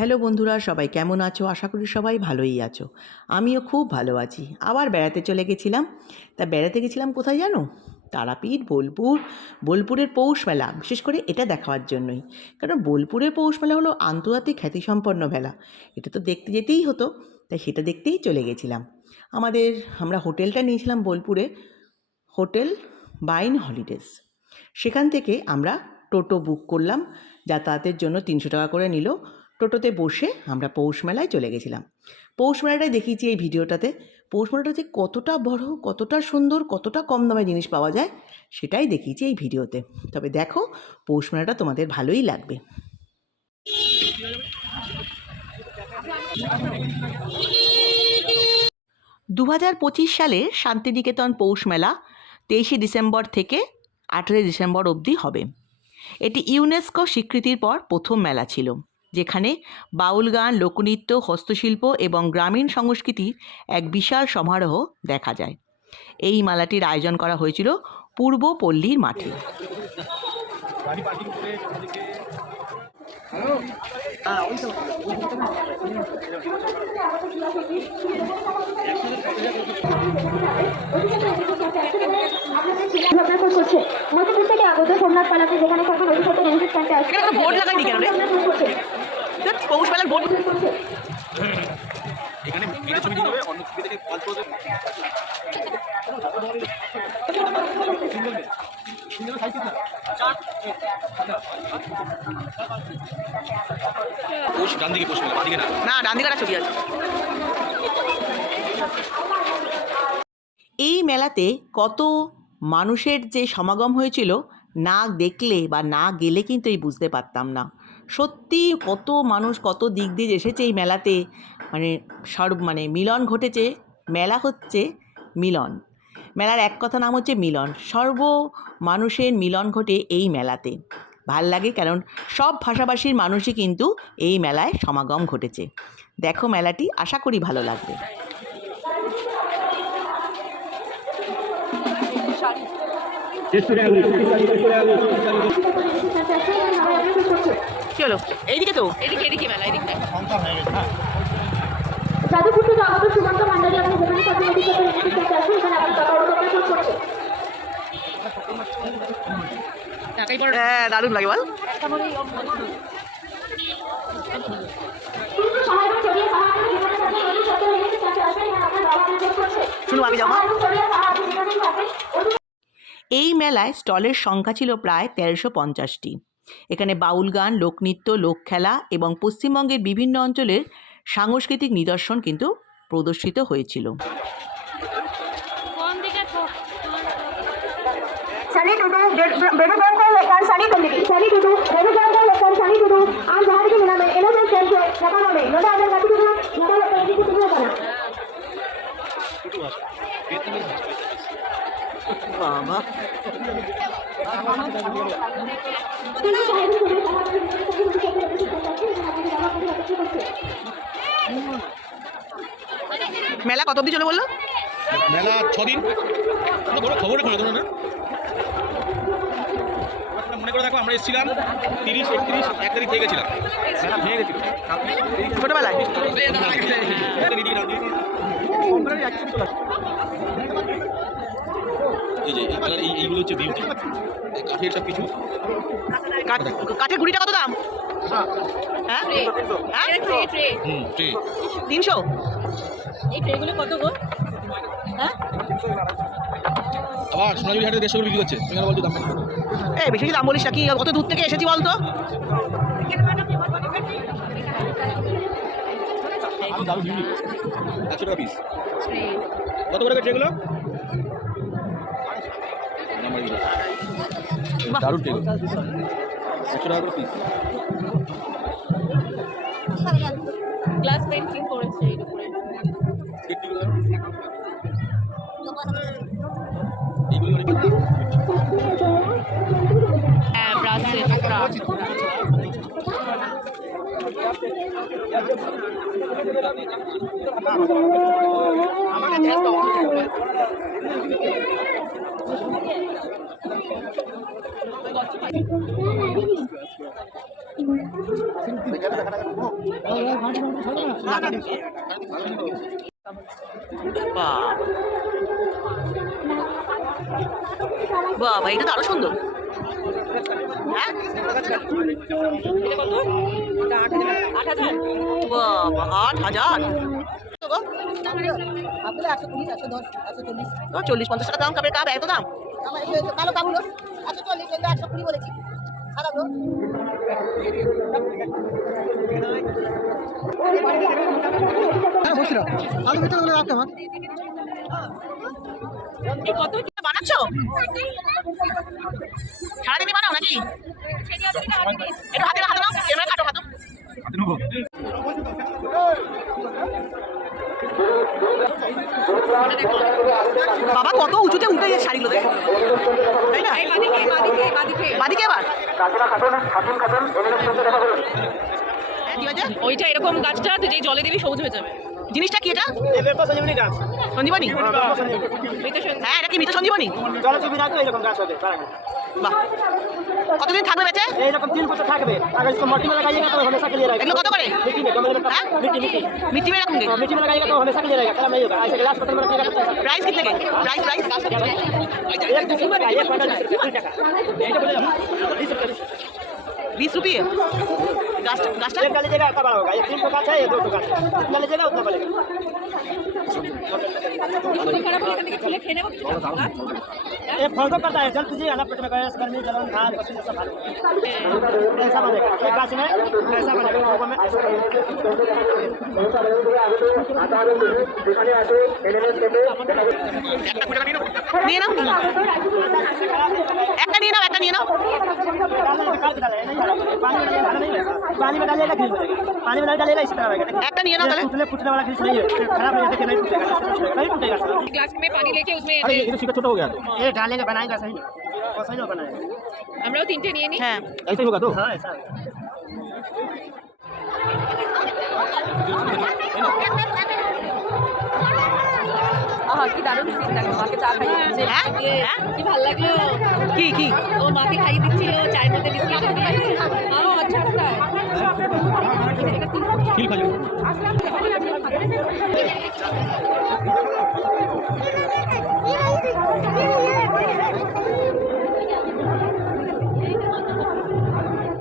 Hello বন্ধুরা, সবাই কেমন আছো? আশা করি সবাই ভালোই আছো। আমিও খুব ভালো আছি। আবার বেড়াতে চলে গেছিলাম। তা বেড়াতে গেছিলাম কোথায় জানো? তারাপীঠ, বোলপুর। বোলপুরের পৌষ মেলা, বিশেষ করে এটা দেখার জন্যই। কারণ বোলপুরের পৌষ মেলা হলো আন্তর্জাতিক খ্যাতিসম্পন্ন মেলা। এটা তো দেখতে যেতেই হতো, তাই সেটা দেখতেই চলে গেছিলাম। আমরা হোটেলটা নিয়েছিলাম বোলপুরে, হোটেল বাইন হলিডেজ। সেখান থেকে আমরা টোটো বুক করলাম, যাতায়াতের জন্য 300 টাকা করে নিল। টোটোতে বসে আমরা পৌষ মেলায় চলে গেছিলাম। পৌষ মেলাটাই দেখিয়েছি এই ভিডিওটাতে। পৌষ মেলাটা যে কতটা বড়, কতটা সুন্দর, কতটা কম দামে জিনিস পাওয়া যায় সেটাই দেখিয়েছি এই ভিডিওতে। তবে দেখো, পৌষ মেলাটা তোমাদের ভালোই লাগবে। 2025 সালে শান্তিনিকেতন পৌষ মেলা 23শে ডিসেম্বর থেকে 18 ডিসেম্বর অবধি হবে। এটি ইউনেস্কো স্বীকৃতির পর প্রথম মেলা ছিল, যেখানে বাউল গান, লোকনৃত্য, হস্তশিল্প এবং গ্রামীণ সংস্কৃতির এক বিশাল সমারোহ দেখা যায়। এই মেলাটির আয়োজন করা হয়েছিল পূর্ব পল্লীর মাঠে। পৌষ মেলার বোর্ড এখানে ছবি দিতে হবে, অন্য ছবি থেকে অল্প ডান দিকে পৌষ মেলা, বাদিকে না, ডান দিকে ছবি আছে। এই মেলাতে কত মানুষের যে সমাগম হয়েছিল, না দেখলে বা না গেলে কিন্তু এই বুঝতে পারতাম না। সত্যি কত মানুষ কত দিক দিয়ে এসেছে এই মেলাতে। মানে মিলন ঘটেছে। মেলা হচ্ছে মিলন। মেলার এক কথা নাম হচ্ছে মিলন। সর্ব মানুষের মিলন ঘটে এই মেলাতে। ভাল লাগে, কারণ সব ভাষাভাষীর মানুষই কিন্তু এই মেলায় সমাগম ঘটেছে। দেখো মেলাটি, আশা করি ভালো লাগবে। কি হলো? এইদিকে তো এদিকে মেলা, এদিকে যাদবপুর থেকে আগত সুমন্ত ভান্ডারী আপনি যেখানে সাথে এদিকে আসুন, এখানে আপনি টাকা উঠে করছে। হ্যাঁ, দারুণ লাগে বল। শুনো, আগে যাও। এই মেলায় স্টলের সংখ্যা ছিল প্রায় 1350টি। এখানে বাউল গান, লোকনৃত্য, লোকখেলা এবং পশ্চিমবঙ্গের বিভিন্ন অঞ্চলের সাংস্কৃতিক নিদর্শন কিন্তু প্রদর্শিত হয়েছিল। বাবা, মেলা কত অবধি চলে বললো? মেলা 6 দিন। খবরে না মনে করে দেখো, আমরা এসেছিলাম 30, 31, 1 তারিখ থেকে গেছিলাম। ছোটবেলায় এই যে এইগুলো হচ্ছে বিউটি। কাঠের সব কিছু। কাঠের গুঁড়িটা কত দাম? হ্যাঁ, 300। এই ট্রেগুলো কত গো? হ্যাঁ, আবার সোনাঝুরি হাটে 150 করে বিক্রি করছে। তুমি বলছো দাম কত? এই বেশি দাম বলিস না, কি কত দূর থেকে এসেছি বলতো? 100 টাকা পিস। কত করে ট্রেগুলো? দারুণ ট্রেগুলো, 100 টাকা করে পিস। গ্লাস পেন্টিং করেছে এর উপরে। হ্যাঁ, ব্রাসের ক্রাফট। বাবা, এটা তো আরো সুন্দর। হ্যাঁ, বাবা 8,000। 40-50 টাকা দাম কাপের কাপ, এত দাম? কালো কাপড় 140, 120 বলেছি। বানাচ্ছ সারাদিনই বানাও নাকি? একটু হাতে হাতে নাও, ক্যামেরা কাটো হাতো। বাবা কত উঁচুতে উঠে গেছে শাড়িগুলো, তাই না? বাদিকে এবার ওইটা এরকম গাছটা তুই যেই জলে দিবি সবুজ হয়ে যাবে। জিনিসটা কি এটা? সঞ্জীবনী? হ্যাঁ, এটা কি মৃত সঞ্জীবনী? বাহ, কতদিন থাকবে বেঁচে? এইরকম 3 বছর থাকবে। अगर इसको मिट्टी में लगाइएगा तो हमेशा के लिए रहेगा। এগুলো কত করে? मिट्टी में गमले में हाँ? मिट्टी मिट्टी में रखोगे? मिट्टी में लगाइएगा तो हमेशा के लिए रहेगा, खराब नहीं होगा। ऐसे गिलास पत्थर में रखिएगा तो प्राइस कितने के? प्राइस एक बंडल 20 টাকা। এইটা বলে দাও 20 रुपए। 20 रुपये गाछटा? एक का लीजिएगा इतना बड़ा होगा। ये 3 गाछ है, ये 2 गाछ है। जितना लीजिएगा उतना बड़ेगा। ये फल तो करता है, जल पीजिए ना, पेट में गैस, गर्मी, जलन, धान, पसीना सब भाग ऐसा बनेगा। एक गाछ में ऐसा बनेगा, लोगों में ऐसा নিয়ে নাও, একটা নিয়ে নাও, একটা নিয়ে নাও। पानी में डालिएगा घिस जाएगा, पानी में नहीं डालिएगा इस तरह रहेगा। একটা নিয়ে নাও তাহলে। फूटने वाला घिस नहीं है, खराब नहीं है, नहीं टूटेगा, नहीं टूटेगा। গ্লাস में पानी लेके उसमें अरे ये तो छोटा हो गया, ये डालेंगे बनाएगा सही नहीं, और सही नहीं बनाएगा। আমরাও তিনটে নিয়ে নিই। হ্যাঁ, ऐसे ही होगा तो हाँ ऐसा আহা কি দারুণ সিন লাগলো, মাকে চা খাইয়ে হ্যাঁ, হ্যাঁ। কি ভালো লাগলো। কি কি? ও মাকে খাইয়ে দিচ্ছিল চায়ের মধ্যে বিস্কিট দিয়ে। আচ্ছা আচ্ছা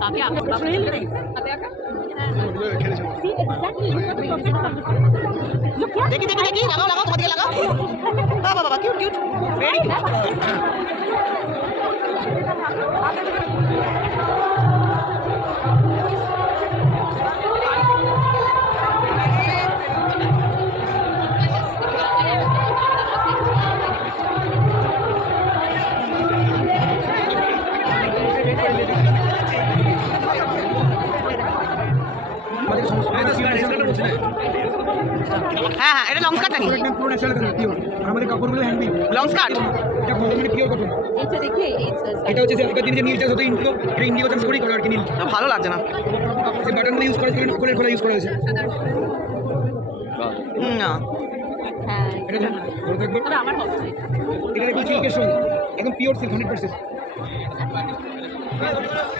তাকে আপনার বাবা হাতে আঁকা দেখি দেখি দেখি, লাগাও লাগাও, তোমার দিকে লাগাও। বাবা বাবা, কিউট কিউট, ভেরি কিউট। হ্যাঁ হ্যাঁ, এটা লং স্কার্ট নাকি? পুরো ন্যাচারাল কালার পিওর। আর আমাদের কাপড়গুলো হ্যান্ডমেড। Long skirt? এটা মানে পিওর কটন। এটা দেখি এটা হচ্ছে যে আগের দিনে যে নীলটা হতো ইন্ডিগো, এটা ইন্ডিগো চাষ করেই করা আর কি নীল। ভালো লাগছে না। যে বাটনগুলো ইউজ করা ছিল নকলের খোলা ইউজ করা হয়েছে। না, হ্যাঁ এটা যে বড় থাকবে। তবে আমার হচ্ছে এটা দেখুন সিল্কের সঙ্গে একদম পিওর সিল্ক 100%।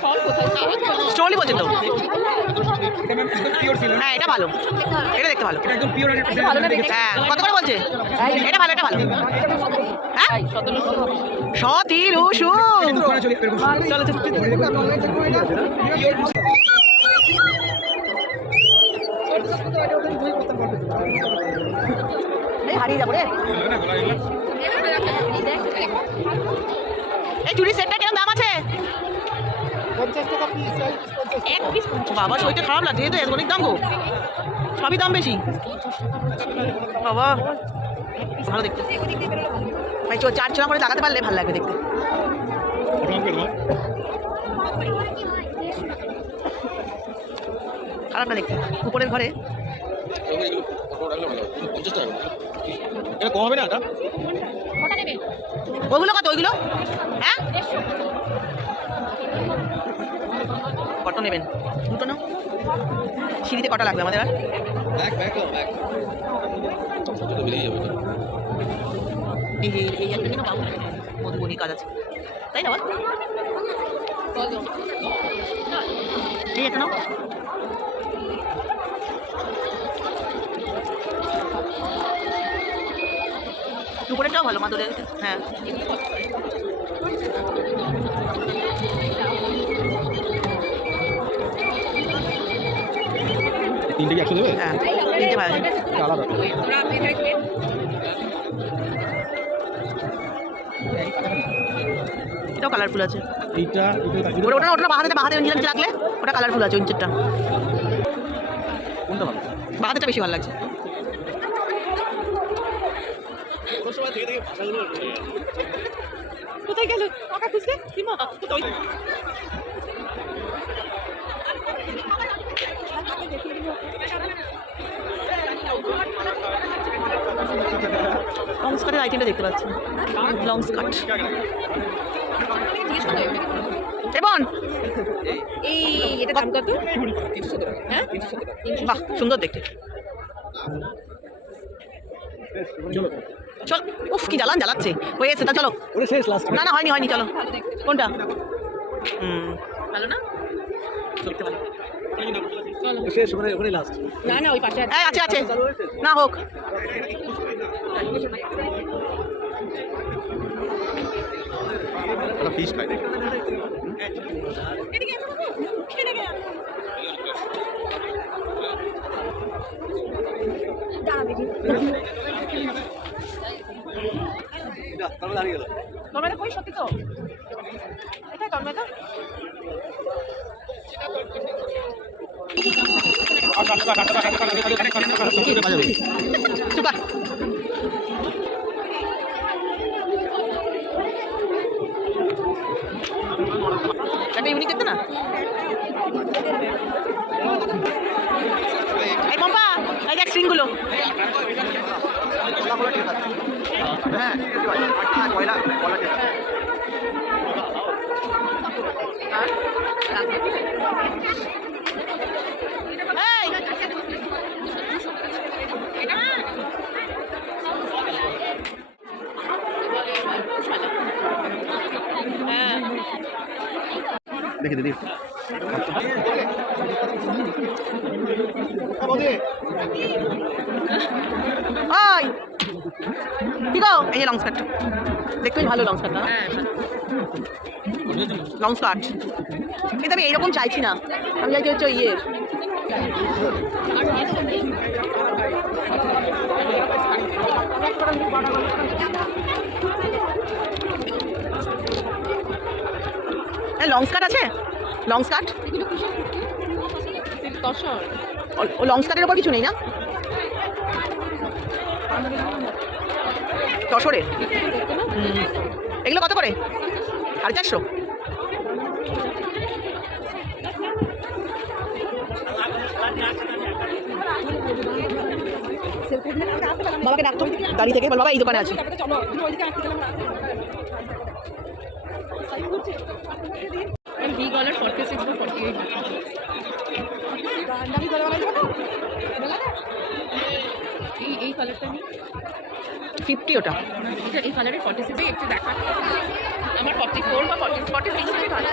সব কোথায় স্টোলি বলছেন তো? এটা ম্যাম একদম পিওর সিল্ক। হ্যাঁ, এটা ভালো, এটা দেখতে ভালো। এটা একদম পিওর 100%। ভালো না দেখতে? হ্যাঁ, কত করে বলছে? এটা ভালো, এটা ভালো। হ্যাঁ, 1700। করা চলে এরকম। চলো চলো। হারিয়ে যাবো রে। এই চুড়ি সেটটা কেমন দাম আছে? 50 টাকা পিস। এক পিস বাবা, শরীরটা খারাপ লাগছে, এই তো এত অনেক দাম গো, সবই দাম বেশি। বাবা ভালো দেখতে ভাই, চার ছোড়া করে লাগাতে পারলে ভালো লাগবে দেখতে। খারাপ না দেখতে, উপরের ঘরে। এটা কম হবে না? এটা কটা নেবে? ওইগুলো কত? ওইগুলো হ্যাঁ, কত নেবেন? দুটো নাও। সিঁড়িতে কটা লাগবে আমাদের? আর ব্যাগ ব্যাগ ব্যাগ তো বেরিয়ে যাবে। এই একটা কিনো, বাবু মধুবনী কাজ আছে। তাই না বল? এই একটা নাও। উপরেরটাও ভালো মাদুরের, হ্যাঁ। তিনটে কি একশো দেবে? হ্যাঁ, তিনটে ভালো। আলাদা এটাও কালারফুল আছে। এইটা ওটা ওটা বাহাতে নিচে রাখলে ওটা কালারফুল আছে ইঞ্চেরটা। কোনটা ভালো? বাহাতেটা বেশি ভালো লাগছে। কোথায় গেল টাকা খুঁজতে? সীমা কোথায়? লং স্কার্টের আইটেমটা দেখতে পাচ্ছি, লং স্কার্ট। এবং এই এটা দাম কত? হ্যাঁ, বাহ সুন্দর দেখতে। চল, উফ কি জ্বালাচ্ছে, হয়ে গেছে তা চলো। না না হয়নি চলো। কোনটা? ভালো না? দেখতে ভালো। শেষ ওখানে লাস্ট না না ওই পাশে আছে। এই আছে না হোক। ফিশ খাই টমেটো কই সত্যি তো? এটা টমেটো চুপা। একটা ইউনিক দেখতে না? এই পম্পা, এই দেখ স্ট্রিংগুলো। দেখি দিদি ওই কি গো, এই যে লং স্কার্ট দেখতে ভালো, লং স্কার্ট না? লং স্কার্ট কিন্তু আমি এইরকম চাইছি না, আমি চাইছি হচ্ছে ইয়ের লং স্কার্ট আছে, লং স্কার্ট। ও লং স্কার্টের ওপর কিছু নেই না? তসরের এগুলো কত করে? 450। বাবাকে ডাকতো গাড়ি থেকে, বল বাবা এই দোকানে আছে। ভি গলার 46 বা 48 এই কালারটা নেই 50 ওটা। এটা এই কালারের 46 একটু দেখা। আমার 44 বা 46 থেকে ভালো।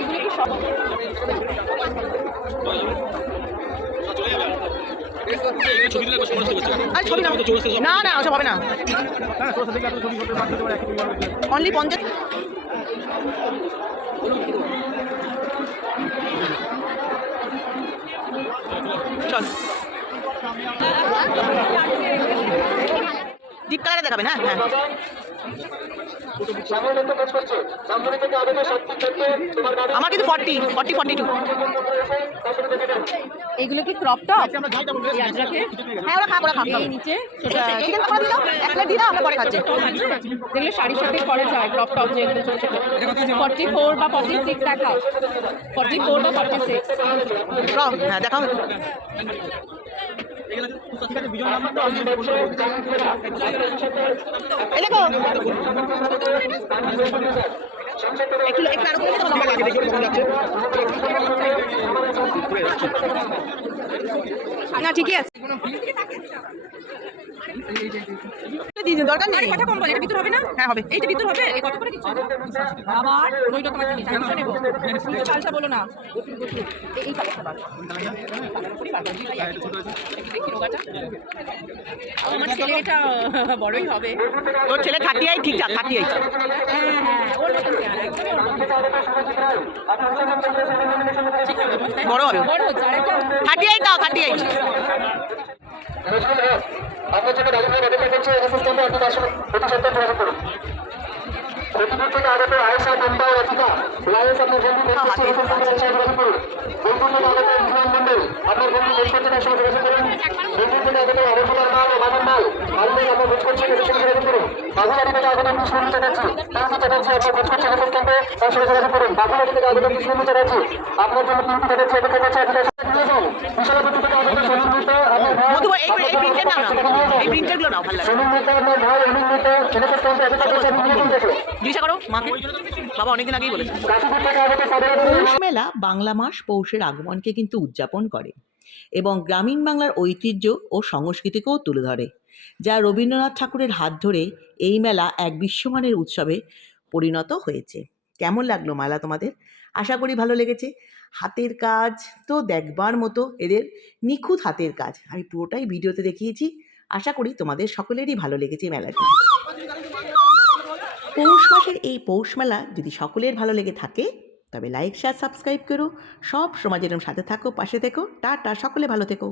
এগুলো কি সব ছবি দিলে সমস্ত করছে আরে ছবি না না ওসব হবে না, অনলি 50। চল ডিপ কালারে দেখাবেন। হ্যাঁ হ্যাঁ আমার কিন্তু 40 42। এগুলো কি ক্রপ টপ? এই আজরাকে হ্যাঁ ওরা খাক, ওরা খাক। এই নিচে ছোট চিকেন পকোড়া দিলাম, এক প্লেট দিলাম, আমরা পরে খাচ্ছি। যেগুলো শাড়ির সাথে পরা যায় ক্রপ টপ, যেগুলো ছোট ছোট 44 বা 46 দেখাও। 44 বা 46 হ্যাঁ দেখাও। এই দেখো একটু আরো করে দিতে না, ঠিকই আছে। দরকার আরে কথা কম বলে, এটা ভিতর হবে না? হ্যাঁ হবে। এইটা ভিতর হবে? এই কত করে দিচ্ছ? আবার ওই রকম একটা নিচে আমি নেবো। তুমি পাল্টা বলো না। এই কালারটা বার করো। কালার করি বার করো। দেখি রোগাটা। আমার ছেলে এটা বড়ই হবে। তোর ছেলে 38 ঠিকঠাক 38 হ্যাঁ, ওর মতন চেহারা, একদমই ওর মতন। ঠিক হবে, তাই না? বড় হবে। বড় হচ্ছে, আর একটা 38 দাও 38 আপনার জন্য গাড়ি নিয়ে অপেক্ষা করছে এনএসএস ক্যাম্পে আপনি প্রতি সপ্তাহে যোগাযোগ করুন প্রতিদিন থেকে আগত আয়েশা গম্বা ও রাধিকা লায়েস আপনার বন্ধু বেশ করছে এনএসএস ক্যাম্পে এসে যোগাযোগ করুন বন্ধুর থেকে আগত বিমান মন্ডল আপনার বন্ধু বেশ করছে তার সঙ্গে যোগাযোগ করুন বন্ধুর থেকে আগত অবসর মাল ও বাগান মাল মালদের আপনার খোঁজ করছে এদের সঙ্গে যোগাযোগ করুন বাগুলাটি থেকে আগত কৃষ্ণ চ্যাটার্জি তার চ্যাটার্জি আপনার খোঁজ করছে এনএসএস ক্যাম্পে তার সঙ্গে যোগাযোগ করুন বাগুলাটি থেকে আগত কৃষ্ণ চ্যাটার্জি আপনার জন্য তিনটি চ্যাটার্জি অপেক্ষা করছে আপনার বিশালাপতি থেকে আগত সমীর মিত্র আপনার মধু এই প্রিন্টের নাও না এই প্রিন্টারগুলো নাও ভালো লাগে সমীর মিত্র আপনার ভাই অনিল মিত্র এনএসএস ক্যাম্পে অপেক্ষা করছে আপনি নিয়ে দেখুন জিজ্ঞাসা করো মাকে বাবা অনেকদিন আগেই বলেছে কাশীপুর থেকে আগত সাধারণ পৌষ মেলা বাংলা মাস পৌষের আগমনকে কিন্তু উদযাপন করে এবং গ্রামীণ বাংলার ঐতিহ্য ও সংস্কৃতিকেও তুলে ধরে যা রবীন্দ্রনাথ ঠাকুরের হাত ধরে এই মেলা এক বিশ্বমানের উৎসবে পরিণত হয়েছে। কেমন লাগলো মেলা তোমাদের? আশা করি ভালো লেগেছে। হাতের কাজ তো দেখবার মতো, এদের নিখুঁত হাতের কাজ আমি পুরোটাই ভিডিওতে দেখিয়েছি। আশা করি তোমাদের সকলেরই ভালো লেগেছে মেলাটি। পৌষ মাসের এই পৌষ মেলা যদি সকলের ভালো লেগে থাকে তবে লাইক শেয়ার সাবস্ক্রাইব করো। সব সময় যেরকম সাথে থাকো, পাশে থেকো। টাটা, সকলে ভালো থেকো।